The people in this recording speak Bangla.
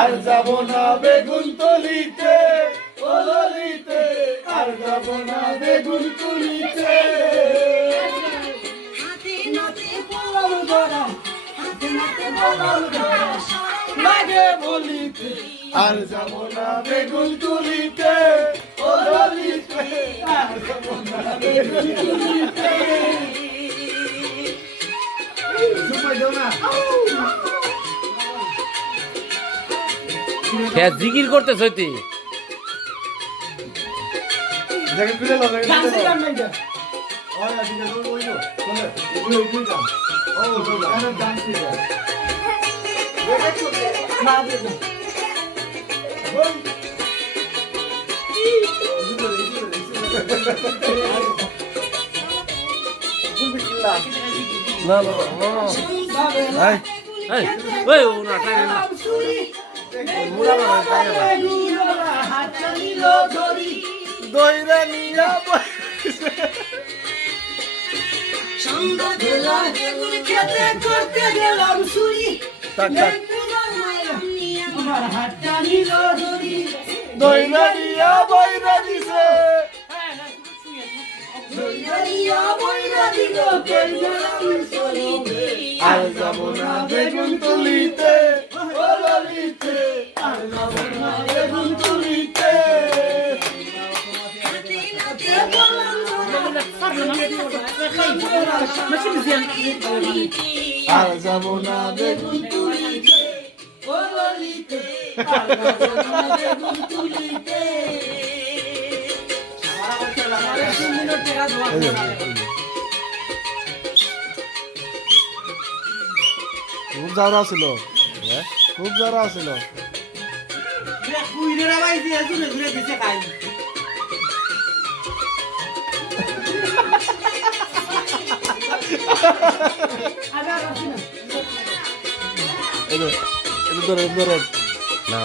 আর যাব না বেগুন তলিতে ও ললিতে, আর যাব না বেগুন তুলিতে। লাগে বলিতে আর যাব না বেগুন তুলিতে ও ললিতে, আর যাব না বেগুন তুলিতে। জিকির করতেছ তুই করতে গেলাম চুরি, দইরা নিয়া বইরা দিছে, আর যাব না বেগুন তুলিতে ও ললিতে, আর যাব না বেগুন তুলিতে। আর যাব না বেগুন তুলিতে ও ললিতে, আর যাব না বেগুন তুলিতে। খুব জারা ছিল, খুব জারা ছিল। ধরেন না